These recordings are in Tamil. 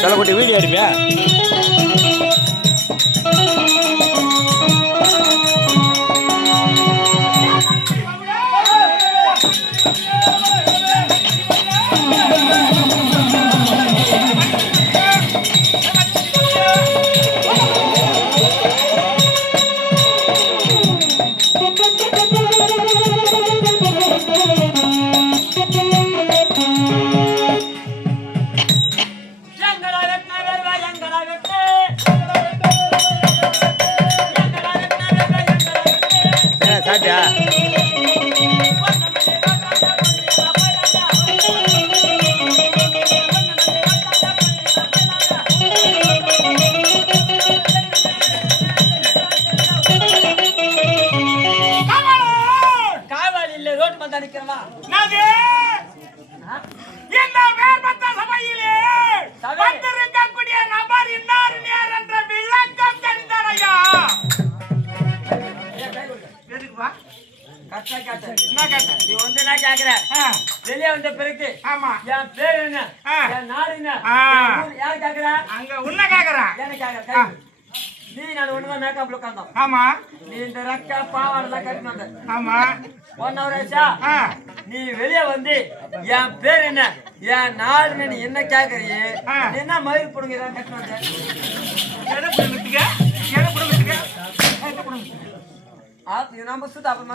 சொல்லக்கூடிய வீடியோ எடுப்பியா? வெளியே வந்த பிறகு என் பேர் என்ன, என் நாடு என்ன, யாரு கேக்குற? அங்க உன்ன கேக்குறா. நீ நான் ஒண்ணுதான் மேக்கப்ல உட்கார்ந்தோம். ஆமா, நீ இந்த ரக்க பாவாடெல்லாம் கட்டின வந்த. ஆமா, 1 hour ஆச்சா? நீ வெளியே வந்து என் பேர் என்ன, என் நாடு நீ என்ன கேக்குறியே? நீ என்ன மயில் புடுங்க தான் கட்டின வந்த? நம்ம சுத்த அப்புறமா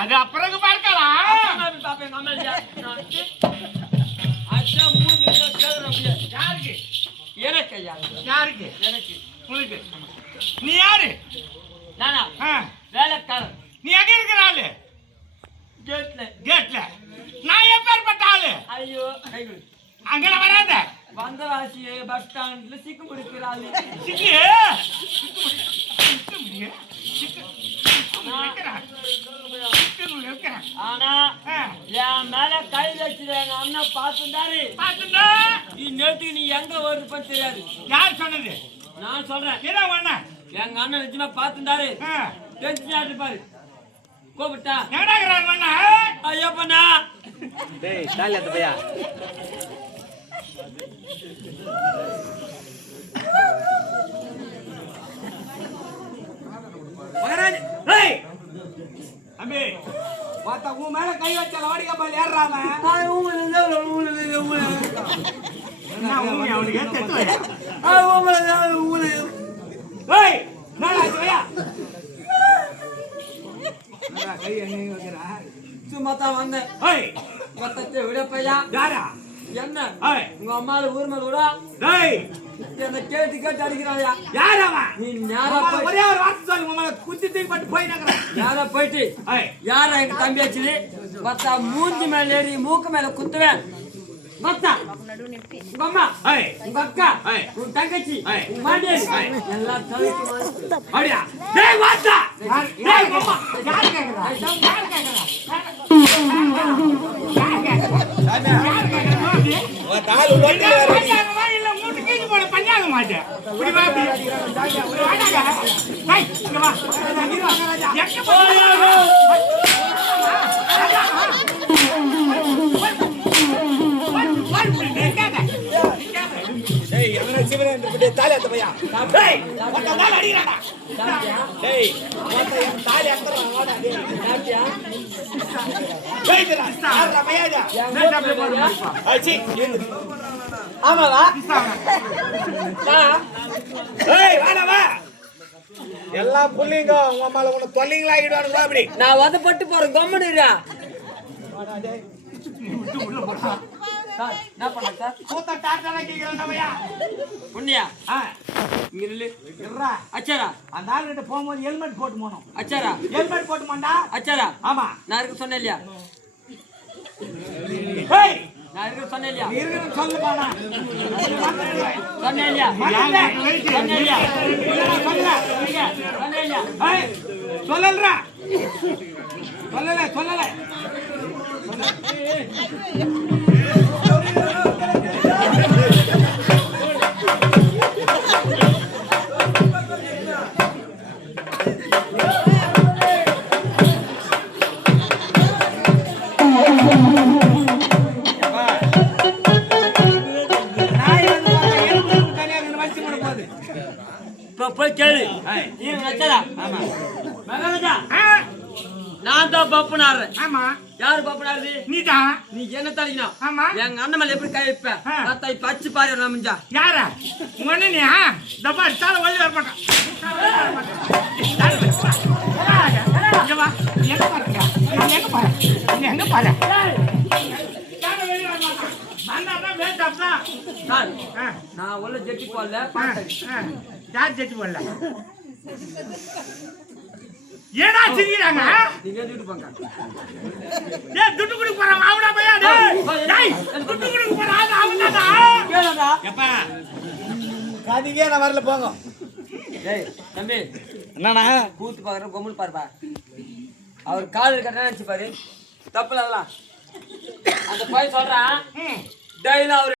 அது அப்புறம் பார்க்கலாம். எனக்கு யாருக்கு? எனக்கு. உனக்கு? நீ யாரு? நானா? வேலைக்காரன். நீ எங்க இருக்கிற ஆளு? கேட்ல. கேட்ல. நான் எப்பேற்பட்ட ஆளு? ஐயோ, அங்க வராத. வந்தவாசி பஸ் ஸ்டாண்ட்ல சிக்கு முடிக்கிற ஆளு. சிக்கு? ஆனா என் மேல கை வச்சு எங்க அண்ணன் பாத்துட்டாரு. நேற்று நீ எங்க வருது தெரியாது. யார் சொன்னது? நான் சொல்றேன். எங்க அண்ணன் நிச்சயமா பாத்துட்டாரு. தெரிஞ்சு பாரு. கூப்பிட்டா ஐயோ பண்ணா பையா அம்பி வாத்தா உன் மேல கை வச்ச லவாடிக்க பால் ஏறாம சும்மா தான் வந்தேன். விடப்பையா யாரா என்ன உங்க அம்மால ஊர் மேல விடா என்ன கேட்டு கேட்டு அடிக்கிறாயா? யாரா நீ நேரா ஒரே ஒரு வார்த்தை சொல்லு. குத்தி தூக்கி பட்டு போய் நேரா போயிட்டு யாரா எங்க தம்பி ஆச்சு பார்த்தா மூஞ்சி மேல ஏறி மூக்கு மேல குத்துவேன். பார்த்தா உங்க அம்மா, உங்க அக்கா, உன் தங்கச்சி, உன் மாமியார் எல்லாம் தலைக்கு மாத்து. அப்படியா? டேய் வாத்தா. டேய் அம்மா. யார் கேக்குறா? யார் கேக்குறா? தாலு லோட்டில பஞ்சாங்கமா இல்ல மூட்டு கீழ போட பஞ்சாங்க மாட்டேன். இப்படி வா அப்படி. வாடாங்க. டேய் இங்க வா. எங்க போறாங்க? டேய் அவன சிவரேந்திர கிட்ட தாலி அத்த பையா. டேய் ஒட்ட தாலி அடிங்கடா. டேய் ஒட்ட என் தாலி அத்தறா வாடா டேய். சாப்பிட்டியா? டேய் இதரா யாரா பையாடா. நான் சாப்பிட போறேன். ஆச்சி. ஆமாவா? டேய் வாடா வா. எல்லா புள்ளிங்க உங்க அம்மால உன தொல்லிங்களா ஆகிடுவானுங்க அப்படி. நான் வதப்பட்டு போறேன் கம்முனுடா. வாடா டேய். சார் என்ன பண்ண சார்? கூத்த டாட்டால கேக்குறேன் பையா. புண்ணியா இங்க நில்லு. இருடா. அச்சாரா அந்த ஆளுகிட்ட போகும்போது ஹெல்மெட் போட்டு போனோம். அச்சாரா ஹெல்மெட் போட்டு மாண்டா. அச்சாரா ஆமா. நான் இருக்க சொன்னேன் இல்லையா? ஏய் நான் இருக்க சொன்னேன் இல்லையா? இருக்கிற சொல்லு பாடா. சொன்னேன் இல்லையா? சொன்னேன் இல்லையா? சொன்னேன் இல்லையா? ஏய் சொல்லலடா. சொல்லல. இப்ப போய் கேளு. இவன் அச்சாரா? ஆமா. மகாராஜா நான் தான் பப்புனாரு. ஆமா. யாரு பப்புனாரு? நீதான். நீ என்ன தலைக்கணும்? ஆமா. எங்க அண்ணன் மேல எப்படி கை வைப்ப? தாத்தா இப்ப அச்சு பாரு நாமஞ்சா. யாரா? உடனே தப்பா தால வழி வர மாட்டான். இங்க வா. எங்க பாருங்க? எங்க பாரு? சார் நான் உள்ள ஜெட்டி போடல பார்த்தேன். யார் ஜெட்டி போடல? ஏடா சிரிக்கிறாங்க? நீங்க வீட்டு போங்க. ஏய் துட்டு குடுக்க போறான் அவனா பையா டேய். டேய் துட்டு குடுக்க போறான் அவனாடா. கேளுடா. எப்பா காதிக்கே நான் வரல போங்க. டேய் தம்பி என்னண்ணா கூத்து பாக்குற கொம்முல் பாருப்பா. அவர் கால் கட்டா நினைச்சு பாரு. தப்புல அதெல்லாம். அந்த பையன் சொல்றான் டெய்லி அவர்